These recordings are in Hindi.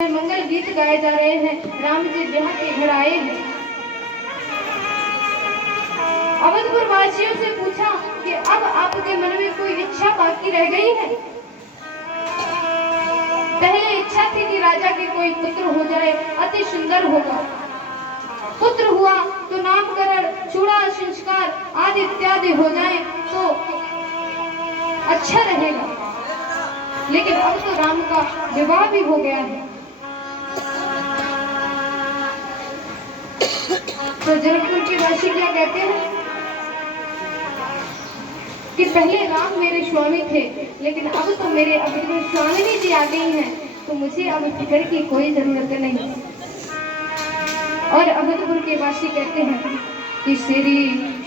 मंगल गीत गाए जा रहे हैं। राम जी ब्याह के घर आए हैं। अवधपुर वासियों से पूछा कि अब आपके मन में कोई इच्छा बाकी रह गई है? पहले इच्छा थी कि राजा के कोई पुत्र हो जाए, अति सुंदर होगा। पुत्र हुआ तो नामकरण, चूड़ा संस्कार आदि इत्यादि हो जाए तो अच्छा रहेगा। लेकिन अब तो राम का विवाह भी हो गया है। तो जनकपुर के वासी क्या कहते हैं कि पहले राम मेरे स्वामी थे, लेकिन अब तो मेरे अवधपुर स्वामिनी जी आ गई हैं, तो मुझे अब फिक्र की कोई जरूरत नहीं। और अवधपुर के वासी कहते हैं कि श्री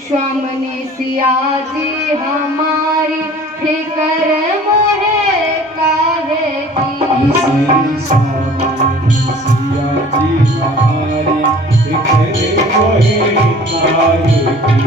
स्वामिनी सिया जी हमारी फिक्र मोहे काहे की। श्री स्वामिनी सिया जी हमारी फिक्र मोहे काहे की।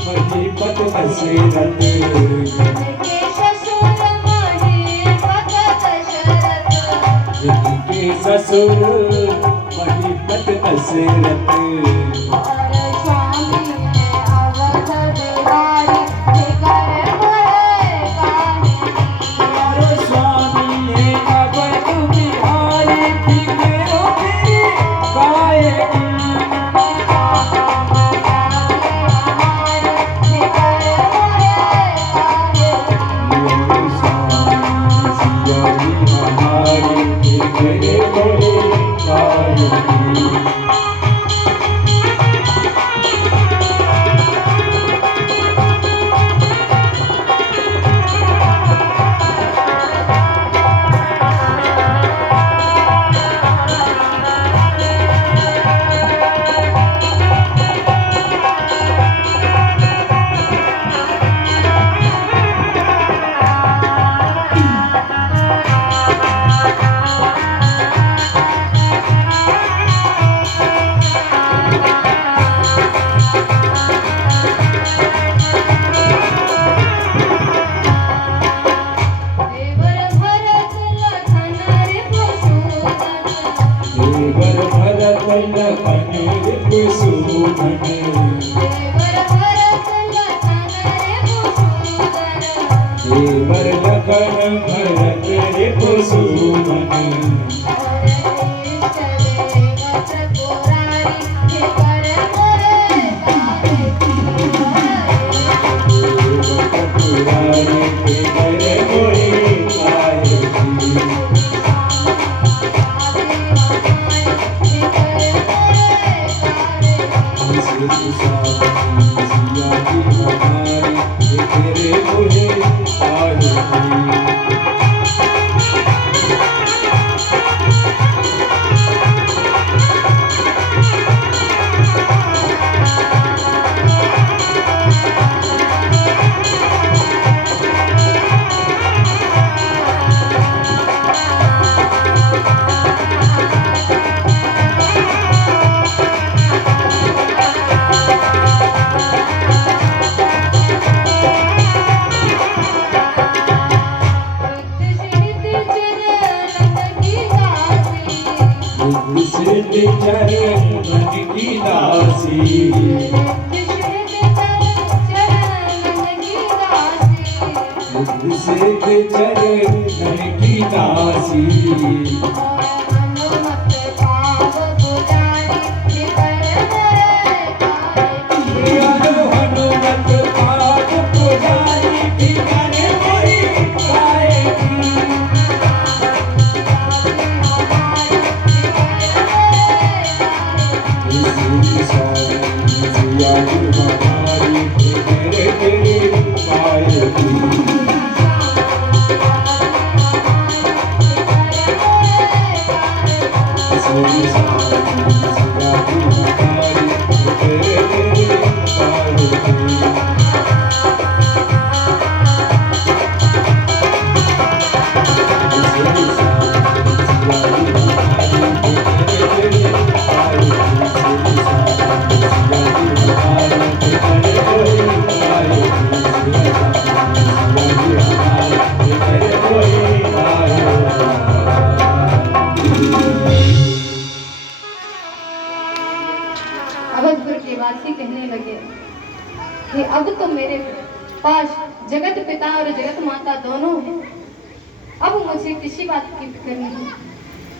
महीपत दशरथ जिनके ससुर महीपत दशरथ। देवर लखन भरत रिपुसूदन। चरण की दासी चरण की दासी। सिया जी हमारी तेरे तेरे पाएगी अवधपुर के वासी कहने लगे कि अब तो मेरे पास जगत पिता और जगत माता दोनों हैं, अब मुझे किसी बात की फिक्र नहीं,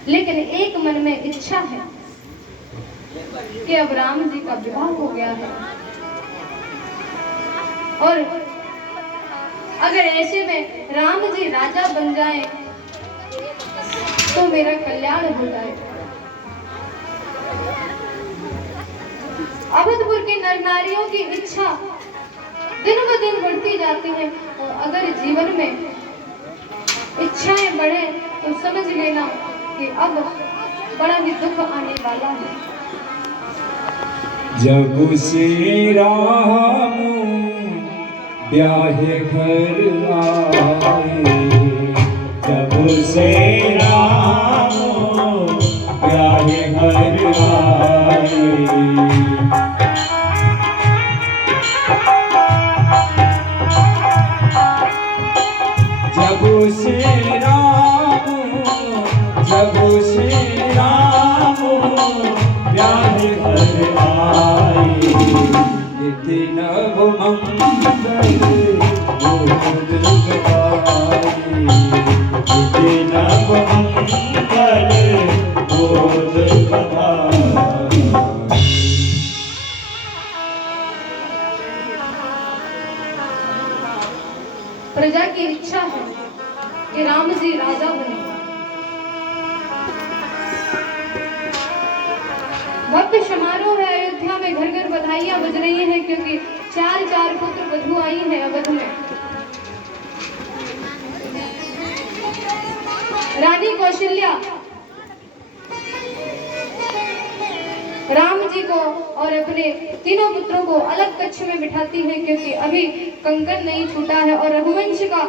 लेकिन एक मन में इच्छा है कि अब राम जी का विवाह हो गया है और अगर ऐसे में राम जी राजा बन जाएं तो मेरा कल्याण हो जाएगा। अवधपुर के नर नारियों की इच्छा दिन ब दिन बढ़ती जाती है और अगर जीवन में इच्छाएं बढ़े तो समझ लेना कि अब बड़ा ही दुख आने वाला है। जब से राम ब्याहे घर आए, जब से राम ब्याहे घर आए, जब से राम ब्याहे घर आए, नित्य नव मंगल बोध गवाए, नित्य नव मंगल बोध गवाए। प्रजा की इच्छा है कि राम जी राजा बने। भव्य समारोह है अयोध्या में, घर घर बधाइयां बज रही हैं क्योंकि चार चार पुत्र वधू आई हैं अवध में। रानी कौशल्या राम जी को और अपने तीनों पुत्रों को अलग कक्ष में बिठाती है क्योंकि अभी कंकण नहीं छूटा है और रघुवंश का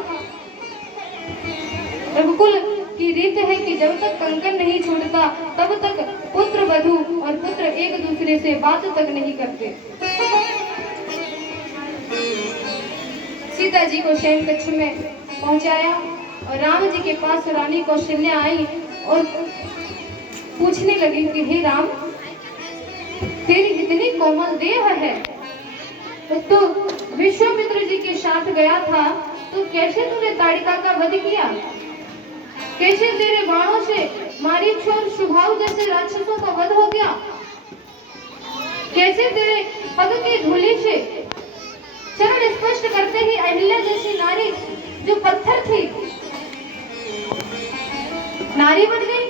रघुकुल की रीत है कि जब तक कंकण नहीं छूटता तब तक पुत्र वधू और पुत्र एक दूसरे से बात तक नहीं करते। सीता जी को शयन कक्ष में पहुंचाया और राम जी के पास रानी कौशल्या आई और पूछने लगी कि हे राम, तेरी इतनी कोमल देह है तो विश्वामित्र जी के साथ गया था तो कैसे तूने ताड़िका का वध किया? कैसे तेरे बाणों से मारीच और शुभाऊ जैसे राक्षसों का वध हो गया? कैसे तेरे पग की धूलि से चरण स्पष्ट करते ही अहिल्या जैसी नारी जो पत्थर थी नारी बन गई?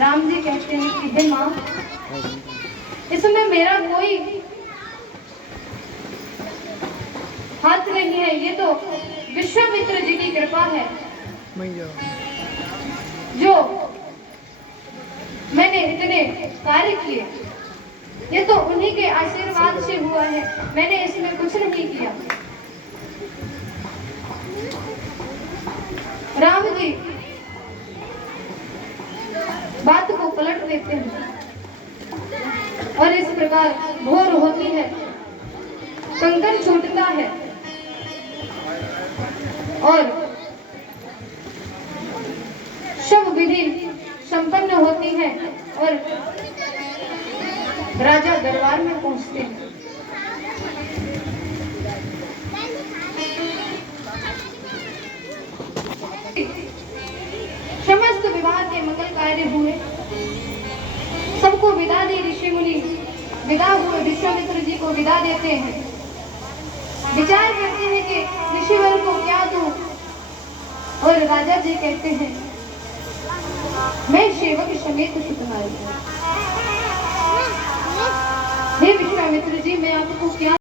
राम जी कहते हैं कि हे माँ, इसमें मेरा कोई हाथ नहीं है, ये तो विश्वामित्र जी की कृपा है जो मैंने इतने कार्य किए। ये तो उन्हीं के आशीर्वाद से हुआ है, मैंने इसमें कुछ नहीं किया। राम जी बात को पलट देते हैं और इस प्रकार भोर होती है, कंकण छूटता है और शव विधि संपन्न होती है और राजा दरबार में पहुंचते हैं। समस्त विवाह के मंगल कार्य हुए, सबको विदा दी। ऋषि मुनि विदा हुए, विश्वामित्र जी को विदा देते हैं। विचार करते हैं कि ऋषिवर को क्या दूं और राजा जी कहते हैं मैं सेवक समेत सुतनाई। हे विश्वामित्र जी, मैं आपको क्या